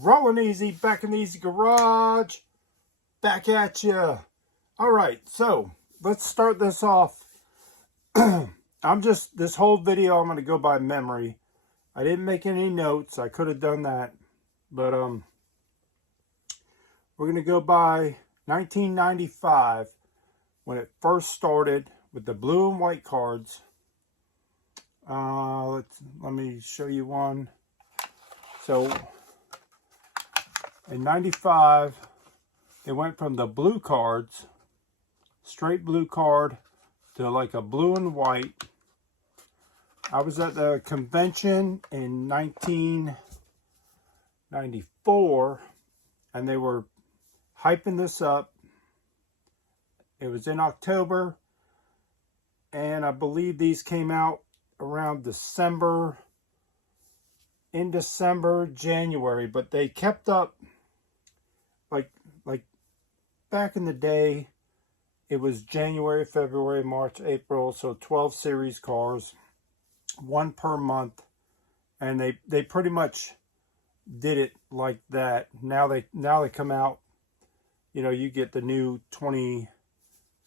Rolling easy, back in the easy garage. Back at you. Alright, so let's start this off. This whole video I'm going to go by memory. I didn't make any notes. I could have done that. But we're going to go by 1995 when it first started with the blue and white cards. Let me show you one. So in 95, it went from the blue cards, straight blue card, to like a blue and white. I was at the convention in 1994, and they were hyping this up. It was in October, and I believe these came out around December, January, but they kept up like back in the day. It was January, February, March, April, so 12 series cars, one per month, and they pretty much did it like that. Now they come out, you get the new 20,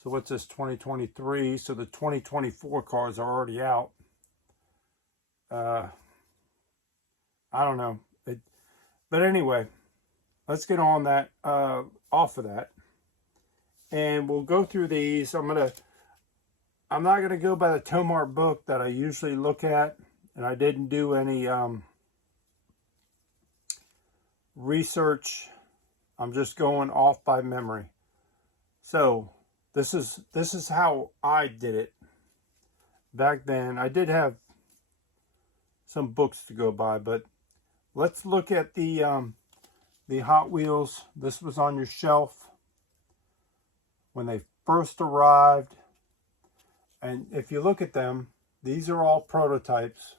so what's this, 2023, so the 2024 cars are already out. I don't know. But anyway, let's get on that, off of that. And we'll go through these. I'm not going to go by the Tomart book that I usually look at. And I didn't do any research. I'm just going off by memory. So this is how I did it back then. I did have some books to go by, but let's look at the Hot Wheels. This was on your shelf when they first arrived. And if you look at them, these are all prototypes.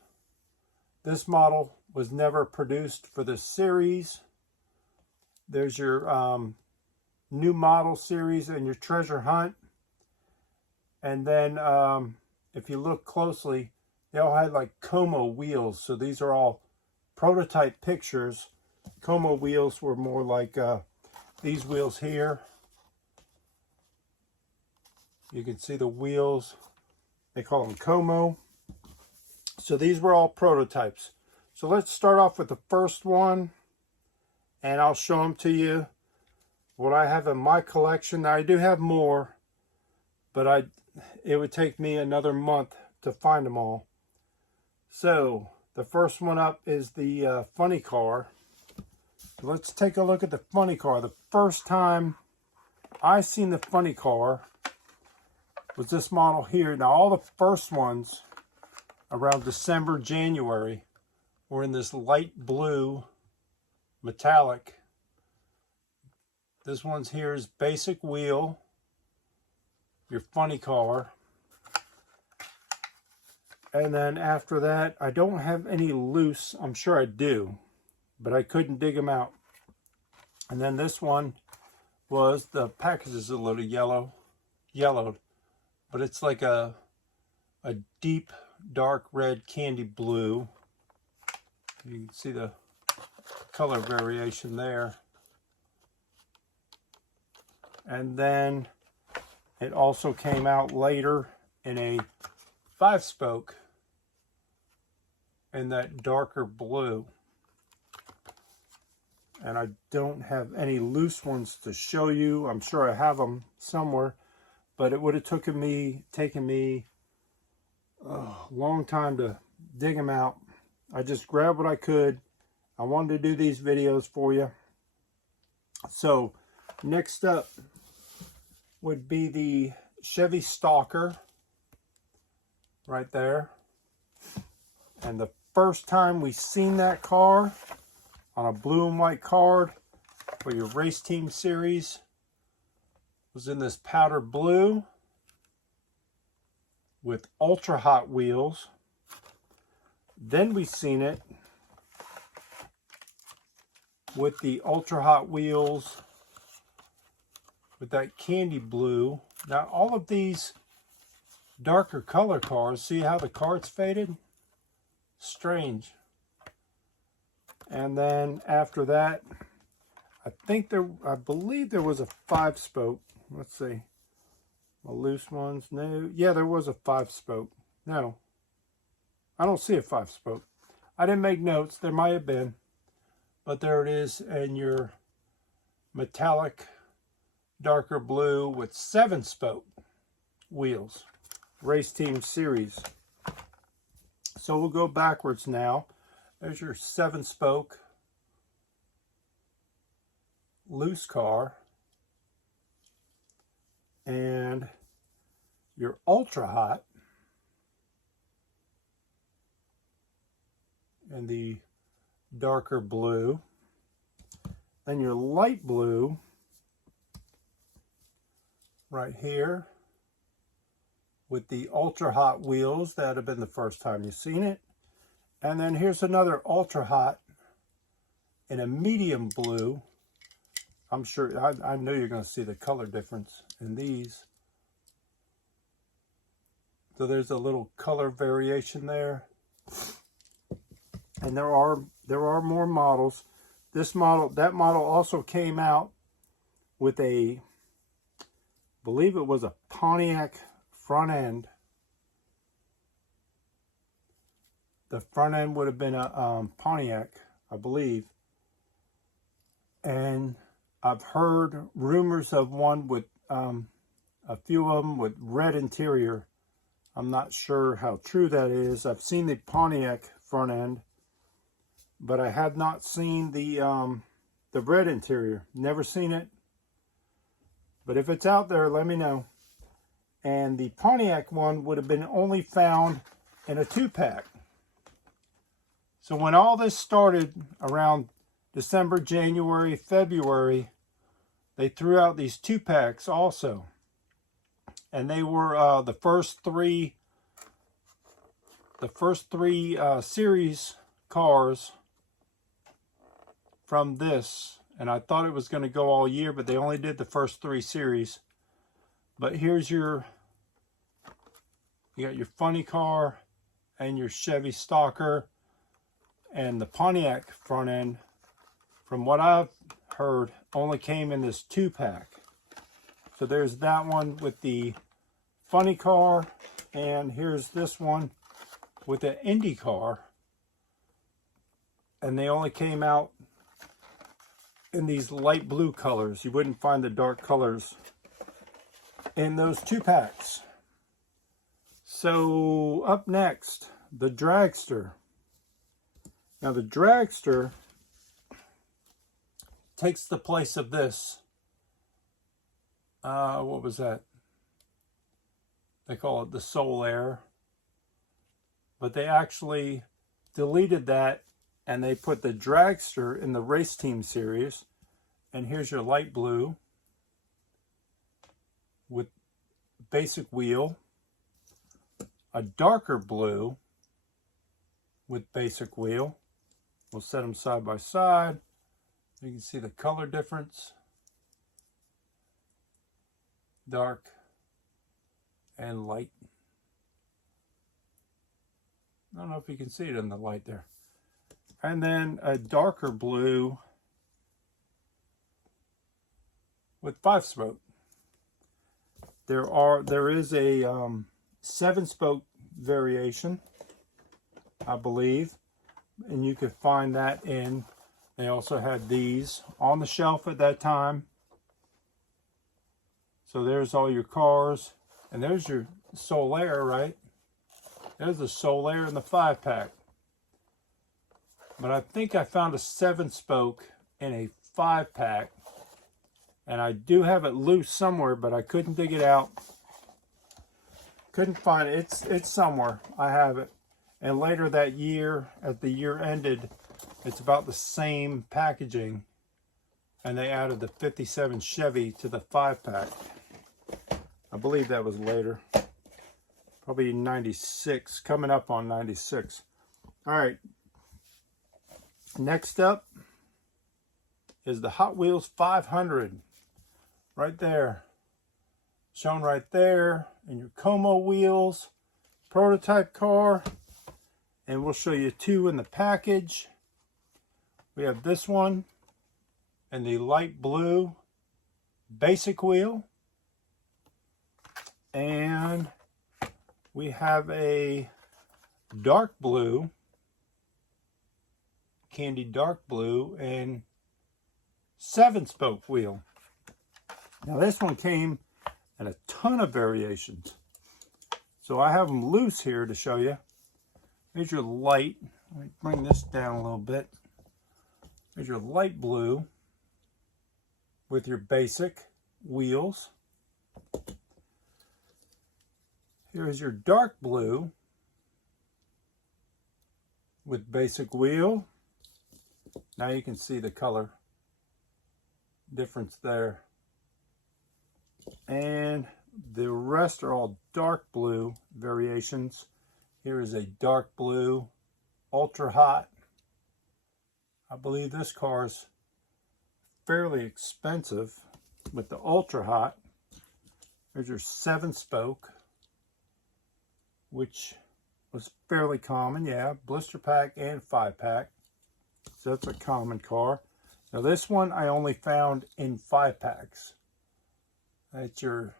This model was never produced for the series. There's your new model series and your treasure hunt. And then if you look closely, they all had like Como wheels. So these are all prototype pictures. Como wheels were more like these wheels here. You can see the wheels. They call them Como. So these were all prototypes. So let's start off with the first one. And I'll show them to you. What I have in my collection. Now I do have more. But it would take me another month to find them all. So the first one up is the funny car. So let's take a look at the funny car. The first time I seen the funny car was this model here. Now all the first ones around December, January were in this light blue metallic. This one's here is basic wheel, your funny car. And then after that, I don't have any loose. I'm sure I do, but I couldn't dig them out. And then this one was, the package is a little yellowed, but it's like a deep dark red candy blue. You can see the color variation there. And then it also came out later in a 5-spoke in that darker blue. And I don't have any loose ones to show you. I'm sure I have them somewhere, but it would have taken me a long time to dig them out. I just grabbed what I could. I wanted to do these videos for you. So next up would be the Chevy Stalker right there. And the first time we seen that car on a blue and white card for your race team series was in this powder blue with ultra hot wheels. Then we seen it with the ultra hot wheels with that candy blue. Now all of these darker color cars, see how the card's faded? Strange. And then after that, I believe there was a 5-spoke. Let's see. The loose ones, no. Yeah, there was a 5-spoke. No, I don't see a 5-spoke. I didn't make notes. There might have been, but there it is in your metallic darker blue with 7-spoke wheels. Race Team Series. So we'll go backwards now. There's your 7-spoke loose car. And your ultra hot in the darker blue. Then your light blue right here with the ultra hot wheels. That would have been the first time you've seen it. And then here's another ultra hot in a medium blue. I'm sure, I know you're going to see the color difference in these. So there's a little color variation there. And there are more models. That model also came out with I believe it was a Pontiac front end. The front end would have been a Pontiac, I believe. And I've heard rumors of one with a few of them with red interior. I'm not sure how true that is. I've seen the Pontiac front end, but I have not seen the red interior. Never seen it. But if it's out there, let me know. And the Pontiac one would have been only found in a 2-pack. So when all this started around December, January, February, they threw out these 2-packs also. And they were the first three series cars from this. And I thought it was going to go all year, but they only did the first 3 series. But here's you got your funny car and your Chevy Stalker and the Pontiac front end. From what I've heard, only came in this 2-pack. So there's that one with the funny car, and here's this one with the Indy car. And they only came out in these light blue colors. You wouldn't find the dark colors in those 2-packs. So up next, the Dragster. Now the Dragster takes the place of this. What was that? They call it the Soul Air. But they actually deleted that and they put the Dragster in the Race Team Series. And here's your light blue with basic wheel. A darker blue with basic wheel. We'll set them side by side. You can see the color difference. Dark and light. I don't know if you can see it in the light there. And then a darker blue with 5-spoke. There is a 7-spoke variation, I believe, and you could find that in. They also had these on the shelf at that time. So there's all your cars, and there's your Soul Air, right? There's the Soul Air in the 5-pack. But I think I found a 7-spoke in a 5-pack, and I do have it loose somewhere, but I couldn't dig it out. Couldn't find it. It's somewhere. I have it. And later that year, as the year ended, it's about the same packaging, and they added the 57 Chevy to the 5-pack. I believe that was later. Probably 96, coming up on 96. All right. Next up is the Hot Wheels 500. Right there. Shown right there. And your Como wheels. Prototype car. And we'll show you 2 in the package. We have this one and the light blue basic wheel. And we have a dark blue, candy dark blue, and 7-spoke wheel. Now this one came in a ton of variations. So I have them loose here to show you. Here's your light. Let me bring this down a little bit. Here's your light blue with your basic wheels. Here's your dark blue with basic wheel. Now you can see the color difference there. And the rest are all dark blue variations. Here is a dark blue ultra hot. I believe this car is fairly expensive with the ultra hot. There's your 7-spoke, which was fairly common. Yeah, blister pack and 5-pack. So that's a common car. Now this one I only found in 5-packs. That's your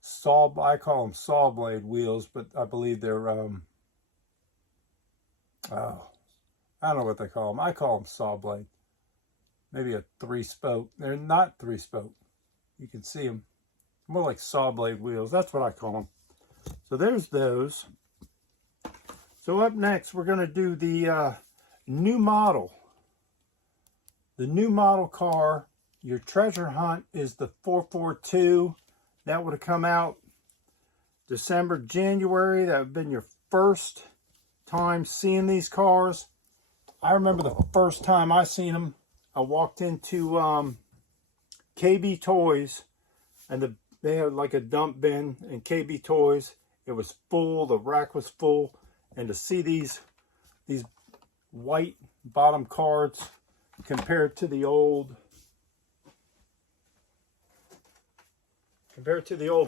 saw, I call them saw blade wheels, but I believe they're, I don't know what they call them. I call them saw blade. Maybe a 3-spoke. They're not 3-spoke. You can see them. More like saw blade wheels. That's what I call them. So there's those. So up next, we're going to do the new model. The new model car. Your treasure hunt is the 442. That would have come out December, January. That would have been your first time seeing these cars. I remember the first time I seen them. I walked into KB Toys, and they had like a dump bin in KB Toys. It was full. The rack was full, and to see these white bottom cards compared to the old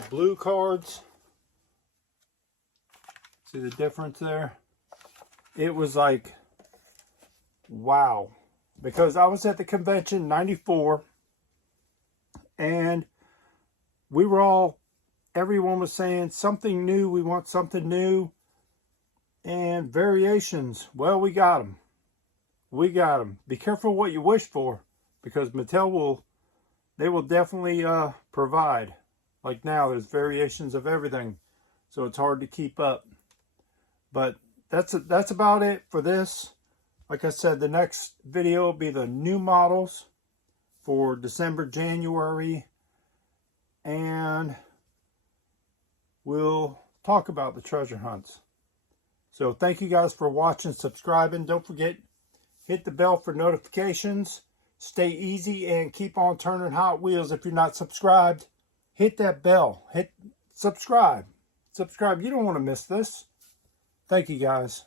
blue cards, see the difference there? It was like, wow. Because I was at the convention 94, and everyone was saying something new, we want something new, and variations. Well, we got them. We got them. Be careful what you wish for, because Mattel they will definitely provide. Like now, there's variations of everything, so it's hard to keep up. But that's about it for this. Like I said, the next video will be the new models for December, January, and we'll talk about the treasure hunts. So thank you guys for watching, subscribing. Don't forget, hit the bell for notifications. Stay easy and keep on turning Hot Wheels. If you're not subscribed, hit that bell. Hit subscribe. Subscribe. You don't want to miss this. Thank you guys.